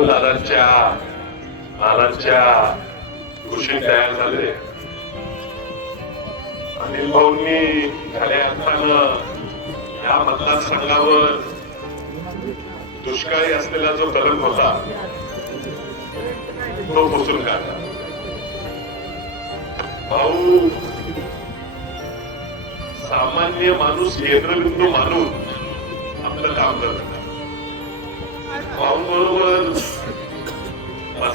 हळूहळू दादांच्या नानांच्या कृषी तयार झाले. अनिल भाऊंनी झाल्या अर्थानं या मतदारसंघावर दुष्काळी असलेला जो कलम होता तो पुसून काढला. भाऊ सामान्य माणूस केंद्रबिंदू मानून आपलं काम करत भाऊ बरोबर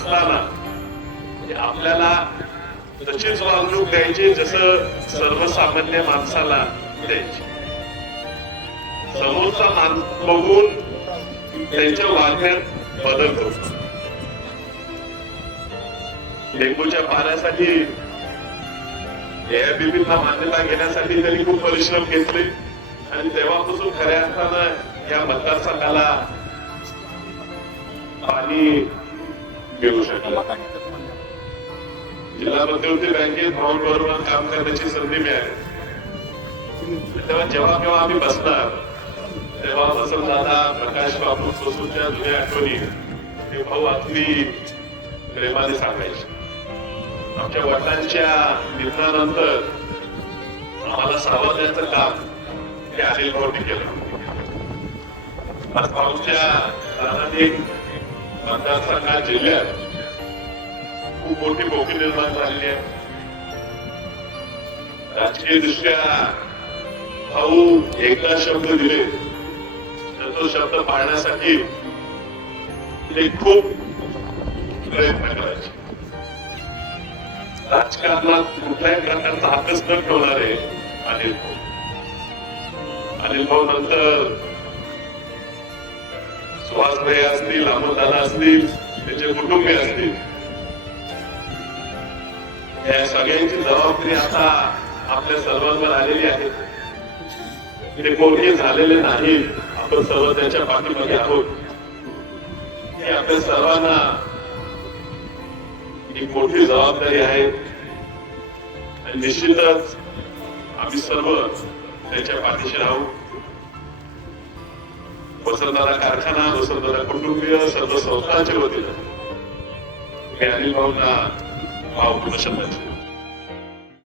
असताना. म्हणजे आपल्याला तशीच वागणूक द्यायची जसं सर्वसामान्य माणसाला द्यायची. समोरचा माणूस बघून त्यांच्या वागण्यात बदल करतो डेंगूच्या पाण्यासाठी एआयबीपीला मान्यता घेण्यासाठी त्यांनी खूप परिश्रम घेतले. आणि तेव्हापासून खऱ्या अर्थानं या मतदारसंघाला पाणी मिळू शकलं जिल्हा मध्यवर्ती बँकेत भाऊन बरोबर काम करण्याची संधी मिळाली. तेव्हा जेव्हा केव्हा आम्ही बसणार तेव्हा वसंत दादा प्रकाश बापू सोसूच्या जुन्या आठवणी ते भाऊ अगदी प्रेमाने सांगायचे. आमच्या वडिलांच्या निधनानंतर आम्हाला सावरण्याचं काम ते अनिल भाऊनी केलं. आज भाऊच्या दादांनी मतदारसंघात जिल्ह्यात खूप मोठी पोकी निर्माण झालेली आहे. राजकीय दृष्ट्या भाऊ एकदा शब्द दिले तर तो शब्द पाळण्यासाठी ते खूप प्रयत्न करायचे. राजकारणात कुठल्याही प्रकारचा हातच न ठेवणारे अनिल भाऊ. अनिल भाऊ नंतर वाजपेयी असतील अमोलदादा असतील त्यांचे कुटुंबीय असतील. या सगळ्यांची जबाबदारी आता आपल्या सर्वांवर आलेली आहे. ते कोणते झालेले नाही आपण सर्व त्याच्या पाठीमागे आहोत. हे आपल्या सर्वांना ही मोठी जबाबदारी आहे. निश्चितच आम्ही सर्व त्याच्या पाठीशी राहू. वसंतदादा कारखाना वसंतदादा कुटुंबीय सर्व संस्थांच्या वतीनं. मी अनिल भाऊंना भावपूर्ण शब्दाची